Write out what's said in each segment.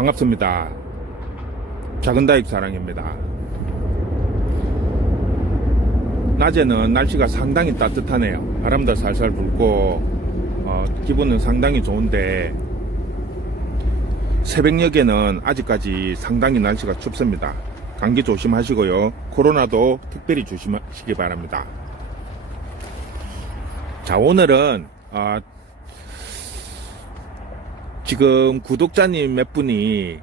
반갑습니다. 작은다익 사랑입니다. 낮에는 날씨가 상당히 따뜻하네요. 바람도 살살 불고 기분은 상당히 좋은데 새벽녘에는 아직까지 상당히 날씨가 춥습니다. 감기 조심하시고요. 코로나도 특별히 조심하시기 바랍니다. 자, 오늘은 지금 구독자님 몇 분이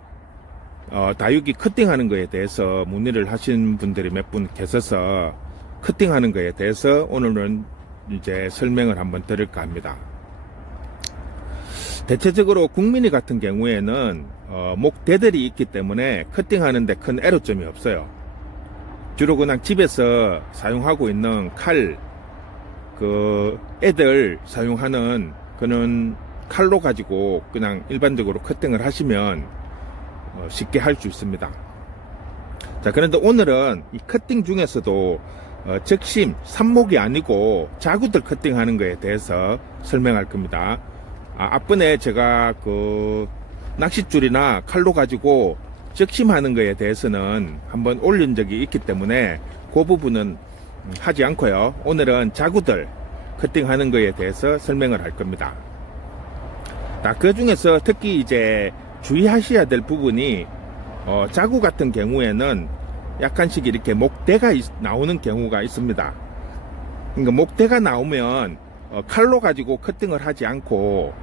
다육이 커팅하는 거에 대해서 문의를 하신 분들이 몇 분 계셔서 커팅하는 거에 대해서 오늘은 이제 설명을 한번 드릴까 합니다. 대체적으로 국민이 같은 경우에는 목대들이 있기 때문에 커팅하는데 큰 애로점이 없어요. 주로 그냥 집에서 사용하고 있는 칼, 애들 사용하는 그런 칼로 가지고 그냥 일반적으로 커팅을 하시면 쉽게 할 수 있습니다. 자, 그런데 오늘은 이 커팅 중에서도 적심, 삽목이 아니고 자구들 커팅하는 거에 대해서 설명할 겁니다. 앞번에 제가 낚싯줄이나 칼로 가지고 적심하는 거에 대해서는 한번 올린 적이 있기 때문에 그 부분은 하지 않고요. 오늘은 자구들 커팅하는 거에 대해서 설명을 할 겁니다. 그 중에서 특히 이제 주의하셔야 될 부분이 자구 같은 경우에는 약간씩 이렇게 목대가 나오는 경우가 있습니다. 그러니까 목대가 나오면 칼로 가지고 커팅을 하지 않고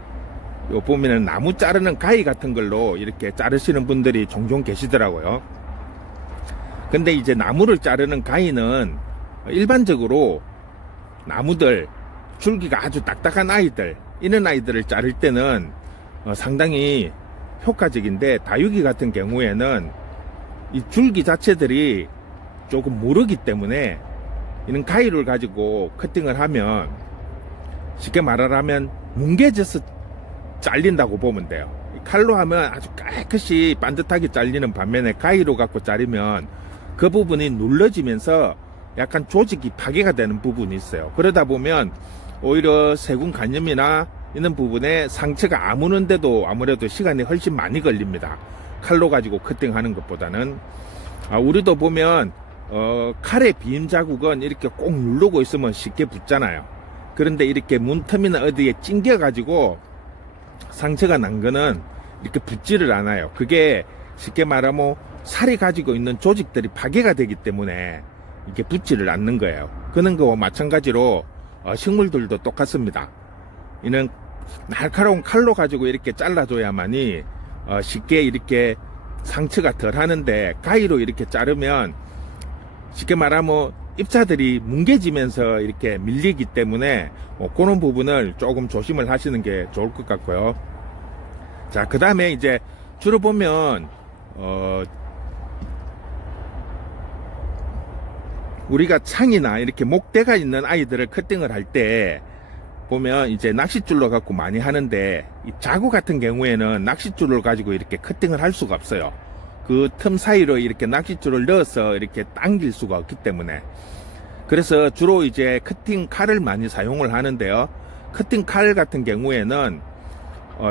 요 보면은 나무 자르는 가위 같은 걸로 이렇게 자르시는 분들이 종종 계시더라고요. 근데 이제 나무를 자르는 가위는 일반적으로 나무들, 줄기가 아주 딱딱한 아이들, 이런 아이들을 자를 때는 상당히 효과적인데, 다육이 같은 경우에는 이 줄기 자체들이 조금 무르기 때문에 이런 가위를 가지고 커팅을 하면 쉽게 말하면 뭉개져서 잘린다고 보면 돼요. 칼로 하면 아주 깨끗이 반듯하게 잘리는 반면에 가위로 갖고 자르면 그 부분이 눌러지면서 약간 조직이 파괴가 되는 부분이 있어요. 그러다 보면 오히려 세균 감염이나 이런 부분에 상처가 아무는데도 아무래도 시간이 훨씬 많이 걸립니다. 칼로 가지고 커팅하는 것보다는. 우리도 보면 칼의 비임 자국은 이렇게 꼭 누르고 있으면 쉽게 붙잖아요. 그런데 이렇게 문틈이나 어디에 찡겨 가지고 상처가 난 거는 이렇게 붙지를 않아요. 그게 쉽게 말하면 살이 가지고 있는 조직들이 파괴가 되기 때문에 이게 붙지를 않는 거예요. 그런 거와 마찬가지로 식물들도 똑같습니다. 이는 날카로운 칼로 가지고 이렇게 잘라줘야만이 쉽게 이렇게 상처가 덜 하는데, 가위로 이렇게 자르면 쉽게 말하면 입자들이 뭉개지면서 이렇게 밀리기 때문에 그런 부분을 조금 조심을 하시는 게 좋을 것 같고요. 자, 그 다음에 이제 주로 보면 우리가 창이나 이렇게 목대가 있는 아이들을 커팅을 할 때 보면 이제 낚싯줄로 갖고 많이 하는데, 이 자구 같은 경우에는 낚싯줄을 가지고 이렇게 커팅을 할 수가 없어요. 그 틈 사이로 이렇게 낚싯줄을 넣어서 이렇게 당길 수가 없기 때문에. 그래서 주로 이제 커팅 칼을 많이 사용을 하는데요. 커팅 칼 같은 경우에는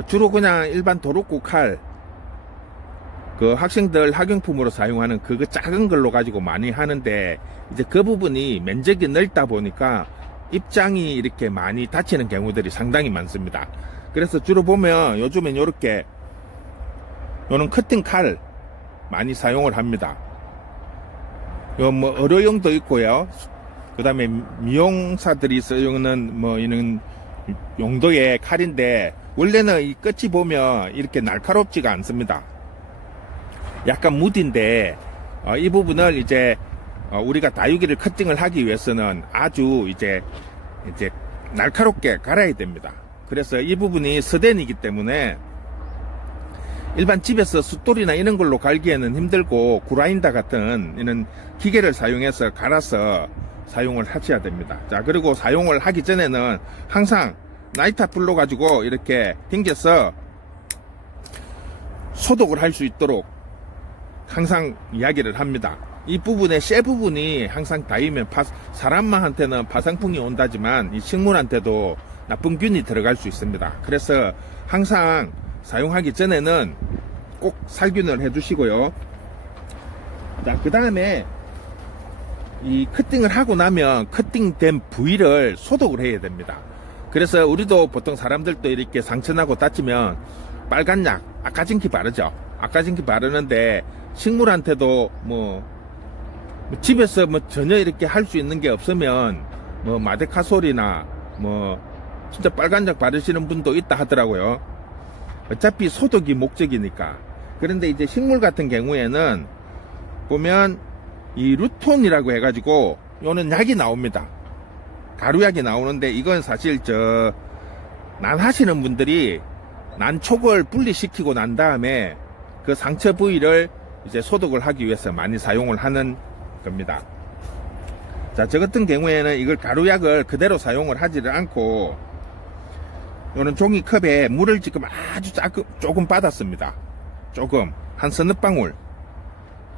주로 그냥 일반 도루묵 칼, 학생들 학용품으로 사용하는 그거 작은 걸로 가지고 많이 하는데, 이제 그 부분이 면적이 넓다 보니까 입장이 이렇게 많이 다치는 경우들이 상당히 많습니다. 그래서 주로 보면 요즘엔 요렇게 요런 커팅 칼 많이 사용을 합니다. 요 의료용도 있고요. 그 다음에 미용사들이 쓰는 이런 용도의 칼인데, 원래는 이 끝이 보면 이렇게 날카롭지가 않습니다. 약간 무딘데, 이 부분을 이제 우리가 다육이를 커팅을 하기 위해서는 아주 이제 날카롭게 갈아야 됩니다. 그래서 이 부분이 서댄이기 때문에 일반 집에서 숫돌이나 이런 걸로 갈기에는 힘들고, 그라인더 같은 이런 기계를 사용해서 갈아서 사용을 하셔야 됩니다. 자, 그리고 사용을 하기 전에는 항상 나이타 불로 가지고 이렇게 당겨서 소독을 할 수 있도록 항상 이야기를 합니다. 이 부분에 쇠 부분이 항상 닿으면 사람한테는 파상풍이 온다지만 이 식물한테도 나쁜 균이 들어갈 수 있습니다. 그래서 항상 사용하기 전에는 꼭 살균을 해 주시고요. 자, 그 다음에 이 커팅을 하고 나면 커팅된 부위를 소독을 해야 됩니다. 그래서 우리도 보통 사람들도 이렇게 상처나고 다치면 빨간 약, 아까진키 바르죠. 아까진키 바르는데 식물한테도 뭐 집에서 뭐 전혀 이렇게 할 수 있는 게 없으면 뭐 마데카솔이나 뭐 진짜 빨간 약 바르시는 분도 있다 하더라고요. 어차피 소독이 목적이니까. 그런데 이제 식물 같은 경우에는 보면 이 루톤이라고 해가지고 요는 약이 나옵니다. 가루약이 나오는데 이건 사실 난 하시는 분들이 난촉을 분리시키고 난 다음에 그 상처 부위를 이제 소독을 하기 위해서 많이 사용을 하는 겁니다. 자, 저 같은 경우에는 이걸 가루약을 그대로 사용을 하지를 않고 요는 종이컵에 물을 지금 아주 조금 받았습니다. 조금 한 서너 방울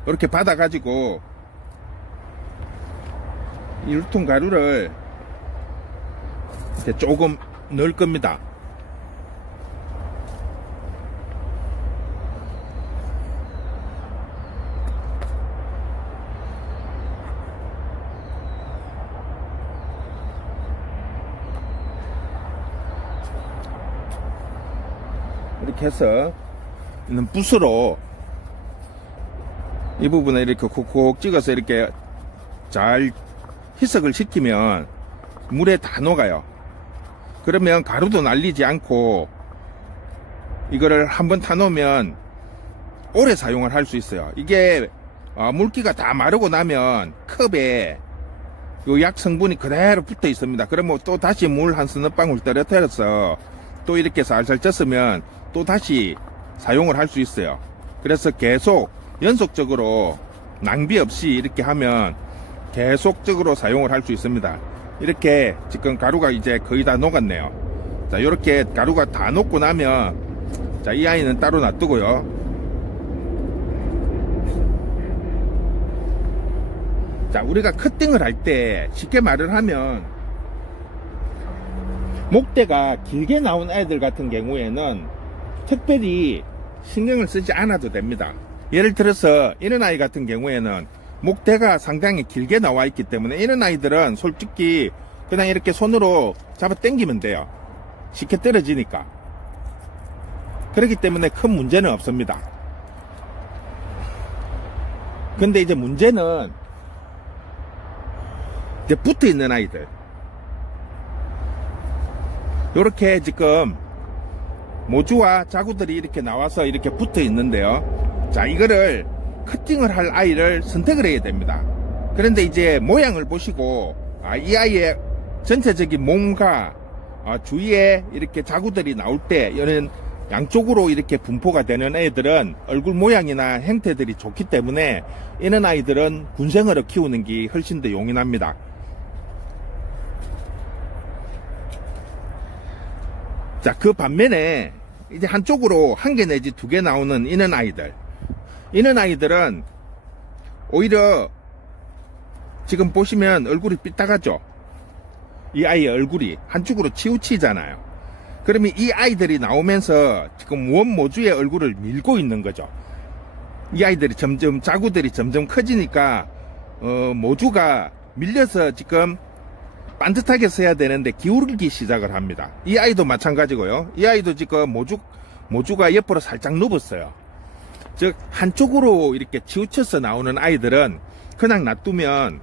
이렇게 받아 가지고 이 루톤 가루를 이렇게 조금 넣을 겁니다. 이렇게 해서 있는 붓으로 이 부분에 이렇게 콕콕 찍어서 이렇게 잘 희석을 시키면 물에 다 녹아요. 그러면 가루도 날리지 않고 이거를 한번 타놓으면 오래 사용을 할 수 있어요. 이게 물기가 다 마르고 나면 컵에 요 약 성분이 그대로 붙어 있습니다. 그러면 또 다시 물 한 서너 방울 떨어뜨려서 또 이렇게 살살 쪘으면 또 다시 사용을 할 수 있어요. 그래서 계속 연속적으로 낭비 없이 이렇게 하면 계속적으로 사용을 할 수 있습니다. 이렇게 지금 가루가 이제 거의 다 녹았네요. 자, 이렇게 가루가 다 녹고 나면 자, 이 아이는 따로 놔두고요. 자, 우리가 커팅을 할 때 쉽게 말을 하면 목대가 길게 나온 애들 같은 경우에는 특별히 신경을 쓰지 않아도 됩니다. 예를 들어서 이런 아이 같은 경우에는 목대가 상당히 길게 나와 있기 때문에 이런 아이들은 솔직히 그냥 이렇게 손으로 잡아 당기면 돼요. 쉽게 떨어지니까. 그렇기 때문에 큰 문제는 없습니다. 근데 이제 문제는 이제 붙어 있는 아이들. 요렇게 지금 모주와 자구들이 이렇게 나와서 이렇게 붙어 있는데요. 자, 이거를 커팅을 할 아이를 선택을 해야 됩니다. 그런데 이제 모양을 보시고 이 아이의 전체적인 몸과 주위에 이렇게 자구들이 나올 때 이런 양쪽으로 이렇게 분포가 되는 애들은 얼굴 모양이나 형태들이 좋기 때문에 이런 아이들은 군생어로 키우는 게 훨씬 더 용이합니다. 자, 그 반면에 이제 한쪽으로 한 개 내지 두 개 나오는 이런 아이들은 오히려 지금 보시면 얼굴이 삐딱하죠. 이 아이의 얼굴이 한쪽으로 치우치잖아요. 그러면 이 아이들이 나오면서 지금 원모주의 얼굴을 밀고 있는 거죠. 이 아이들이 점점 자구들이 점점 커지니까 모주가 밀려서 지금 반듯하게 써야 되는데 기울기 시작을 합니다. 이 아이도 마찬가지고요. 이 아이도 지금 모주가 옆으로 살짝 눕었어요. 즉 한쪽으로 이렇게 치우쳐서 나오는 아이들은 그냥 놔두면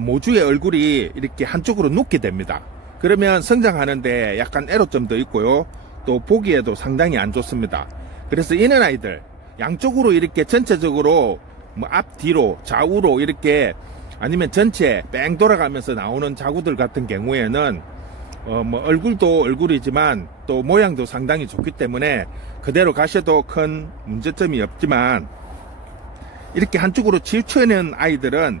모주의 얼굴이 이렇게 한쪽으로 눕게 됩니다. 그러면 성장하는데 약간 애로점도 있고요. 또 보기에도 상당히 안 좋습니다. 그래서 이런 아이들 양쪽으로 이렇게 전체적으로 뭐 앞뒤로 좌우로 이렇게 아니면 전체 뺑 돌아가면서 나오는 자구들 같은 경우에는 뭐 얼굴도 얼굴이지만 또 모양도 상당히 좋기 때문에 그대로 가셔도 큰 문제점이 없지만 이렇게 한쪽으로 치우쳐있는 아이들은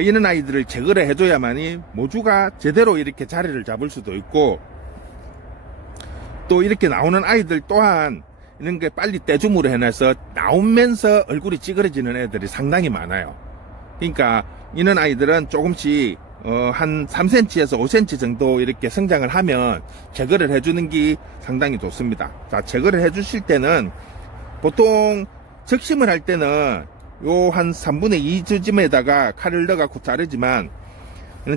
이런 아이들을 제거를 해줘야만이 모주가 제대로 이렇게 자리를 잡을 수도 있고 또 이렇게 나오는 아이들 또한 이런 게 빨리 떼줌으로 해놔서 나오면서 얼굴이 찌그러지는 애들이 상당히 많아요. 그러니까 이런 아이들은 조금씩 한 3cm에서 5cm 정도 이렇게 성장을 하면 제거를 해주는 게 상당히 좋습니다. 자, 제거를 해주실 때는 보통 적심을 할 때는 요 한 3분의 2쯤에다가 칼을 넣어갖고 자르지만,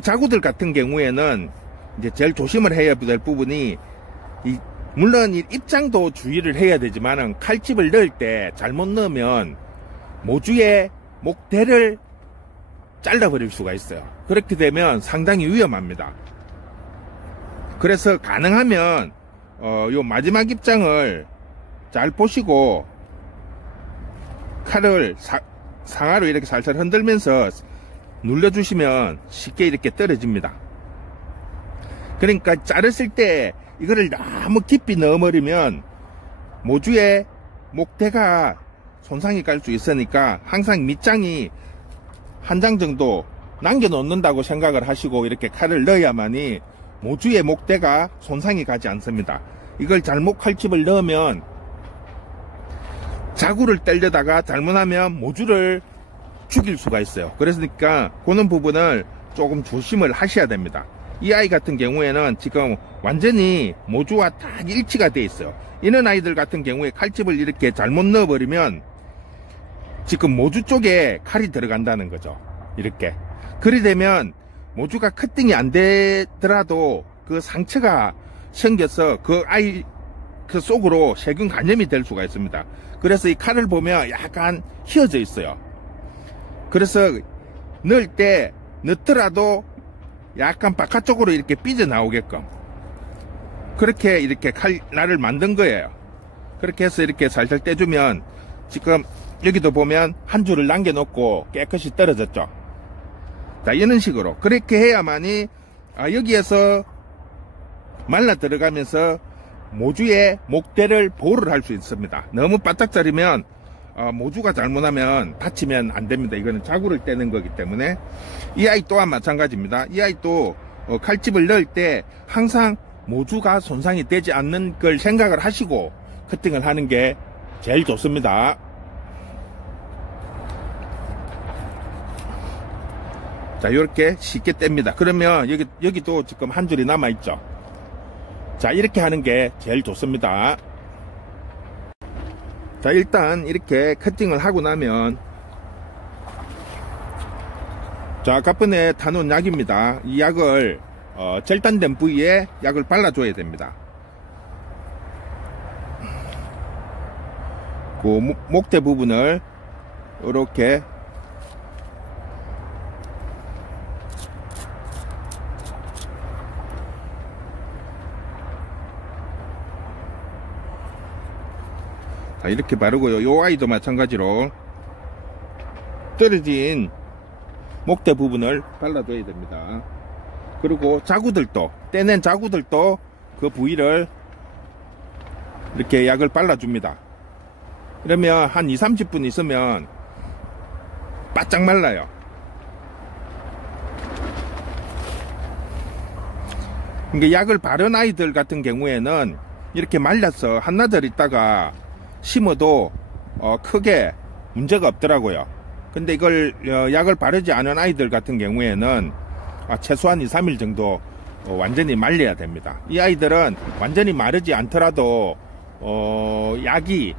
자구들 같은 경우에는 이제 제일 조심을 해야 될 부분이, 물론 이 입장도 주의를 해야 되지만은 칼집을 넣을 때 잘못 넣으면 모주의 목대를 잘라버릴 수가 있어요. 그렇게 되면 상당히 위험합니다. 그래서 가능하면 요 마지막 입장을 잘 보시고 칼을 상하로 이렇게 살살 흔들면서 눌러주시면 쉽게 이렇게 떨어집니다. 그러니까 자르실 때 이거를 너무 깊이 넣어버리면 모주의 목대가 손상이 갈 수 있으니까 항상 밑장이 한 장 정도 남겨 놓는다고 생각을 하시고 이렇게 칼을 넣어야만이 모주의 목대가 손상이 가지 않습니다. 이걸 잘못 칼집을 넣으면 자구를 떼려다가 잘못하면 모주를 죽일 수가 있어요. 그러니까 그런 부분을 조금 조심을 하셔야 됩니다. 이 아이 같은 경우에는 지금 완전히 모주와 딱 일치가 돼 있어요. 이런 아이들 같은 경우에 칼집을 이렇게 잘못 넣어버리면 지금 모주 쪽에 칼이 들어간다는 거죠. 이렇게. 그리 되면 모주가 커팅이 안 되더라도 그 상처가 생겨서 그 아이 그 속으로 세균 감염이 될 수가 있습니다. 그래서 이 칼을 보면 약간 휘어져 있어요. 그래서 넣을 때 넣더라도 약간 바깥쪽으로 이렇게 삐져나오게끔 그렇게 이렇게 칼날을 만든 거예요. 그렇게 해서 이렇게 살살 떼주면 지금 여기도 보면 한 줄을 남겨놓고 깨끗이 떨어졌죠. 자, 이런 식으로 그렇게 해야만이 여기에서 말라 들어가면서 모주의 목대를 보호를 할 수 있습니다. 너무 바짝 자르면 모주가 잘못하면 다치면 안 됩니다. 이거는 자구를 떼는 거기 때문에. 이 아이 또한 마찬가지입니다. 이 아이도 칼집을 넣을 때 항상 모주가 손상이 되지 않는 걸 생각을 하시고 커팅을 하는 게 제일 좋습니다. 자, 이렇게 쉽게 뗍니다. 그러면 여기도 지금 한 줄이 남아있죠. 자, 이렇게 하는 게 제일 좋습니다. 자, 일단 이렇게 커팅을 하고 나면, 자, 아까 전에 타놓은 약입니다. 이 약을 절단된 부위에 약을 발라줘야 됩니다. 그 목대 부분을 이렇게 이렇게 바르고요. 요 아이도 마찬가지로 떨어진 목대 부분을 발라줘야 됩니다. 그리고 자구들도, 떼낸 자구들도 그 부위를 이렇게 약을 발라줍니다. 그러면 한 20-30분 있으면 바짝 말라요. 그러니까 약을 바른 아이들 같은 경우에는 이렇게 말려서 한나절 있다가 심어도 크게 문제가 없더라고요. 근데 이걸 약을 바르지 않은 아이들 같은 경우에는 최소한 2-3일 정도 완전히 말려야 됩니다. 이 아이들은 완전히 마르지 않더라도 약이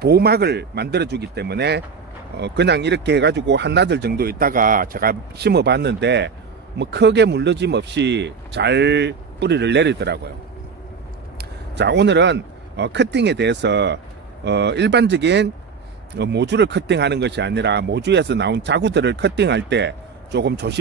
보호막을 만들어 주기 때문에 그냥 이렇게 해가지고 한나절 정도 있다가 제가 심어 봤는데 뭐 크게 물러짐 없이 잘 뿌리를 내리더라고요. 자, 오늘은 커팅에 대해서 일반적인 모주를 커팅하는 것이 아니라 모주에서 나온 자구들을 커팅할 때 조금 조심